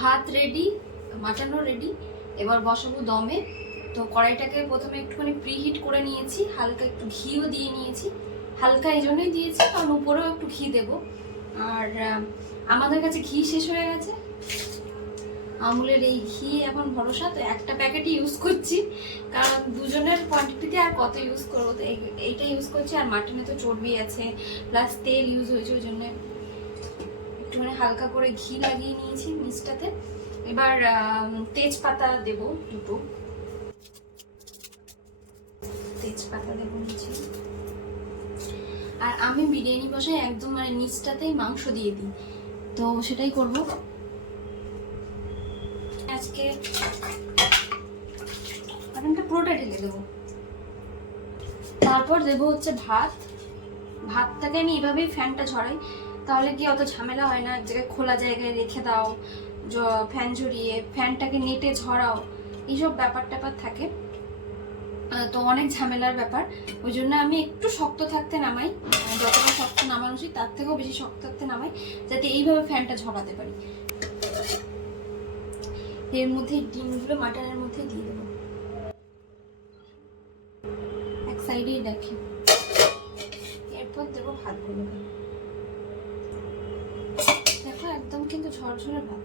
ভাত ready, মাটনও ready, এবার বসাবো দমে। তো কড়াইটাকে প্রথমে একটুখানি প্রিহিট করে নিয়েছি, হালকা একটু ঘিও দিয়ে নিয়েছি। হালকা এই জন্যই দিয়েছি কারণ উপরেও একটু ঘি দেবো। আর আমাদের কাছে ঘি শেষ হয়ে গেছে, আমুলের এই ঘি এখন ভরসা, তো একটা প্যাকেটই ইউজ করছি কারণ দুজনের কোয়ান্টিটিতে আর কত ইউজ করবো, তো এইটা ইউজ করছি। আর মাটনে তো চর্বি আছে প্লাস তেল ইউজ হয়েছে, ওই জন্য একটুখানি হালকা করে ঘি লাগিয়ে নিয়েছি নিচটাতে। এবার তেজপাতা দেব, দুটো তেজপাতা দেবো নিচে। আর আমি বিরিয়ানি বসাই একদম মানে নিচটাতেই মাংস দিয়ে দিই, তো সেটাই করব আজকে। মাটনটা পুরোটা ঢেলে দেবো, তারপর দেবো হচ্ছে ভাত। ভাতটাকে আমি এভাবেই ফ্যানটা ঝরাই, তাহলে কি অত ঝামেলা হয় না। এক জায়গায় খোলা জায়গায় রেখে দাও, ফ্যান ঝরিয়ে ফ্যানটাকে নেটে ঝরাও, এইসব ব্যাপার ট্যাপার থাকে, তো অনেক ঝামেলার ব্যাপার। ওই জন্য আমি একটু শক্ত থাকতে নামাই, যতটা শক্ত নামানো উচিত তার থেকেও বেশি শক্ত থাকতে নামাই, যাতে এইভাবে ফ্যানটা ঝরাতে পারি। এর মধ্যে ডিমগুলো মাটনের মধ্যে দিয়ে দেবো, এক সাইডেই রাখি। এরপর দেবো ভাতগুলোকে, দেখো একদম কিন্তু ঝরঝরে ভাত।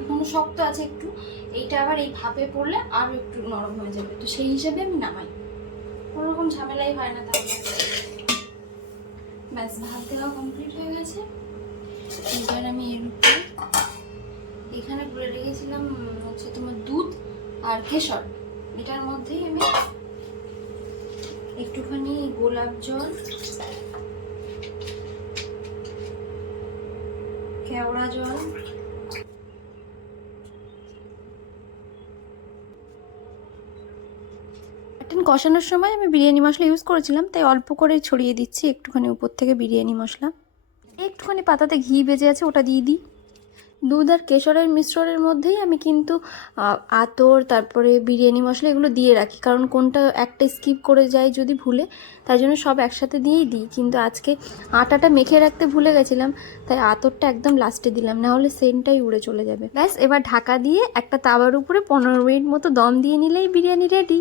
এখনো শক্ত আছে একটু, এইটা আবার এই ভাপে পড়লে আরো একটু নরম হয়ে যাবে, তো সেই হিসেবে আমি নামাই, কোনো রকম ঝামেলাই হয় না তাহলে। ব্যাস, ভাত দেওয়া কমপ্লিট হয়ে গেছে। এবার আমি এর উপরে এখানে গুলে রেখেছিলাম হচ্ছে তোমার দুধ আর কেশর, এটার মধ্যেই আমি একটুখানি গোলাপ জল, কেওড়া জল, মাটন কষানোর সময় আমি বিরিয়ানি মশলা ইউজ করেছিলাম, তাই অল্প করে ছড়িয়ে দিচ্ছি একটুখানি উপর থেকে বিরিয়ানি মশলা। একটুখানি পাতাতে ঘি বেজে আছে, ওটা দিয়ে দিই। দুধ আর কেশরের মিশ্রণের মধ্যেই আমি কিন্তু আতর, তারপরে বিরিয়ানি মশলা এগুলো দিয়ে রাখি, কারণ কোনটা একটা স্কিপ করে যাই যদি ভুলে, তাই জন্য সব একসাথে দিয়েই দিই। কিন্তু আজকে আটাটা মেখে রাখতে ভুলে গেছিলাম, তাই আতরটা একদম লাস্টে দিলাম, না হলে সেন্টটাই উড়ে চলে যাবে। ব্যাস, এবার ঢাকা দিয়ে একটা তাওয়ার উপরে 15 মিনিট মতো দম দিয়ে নিলেই বিরিয়ানি রেডি।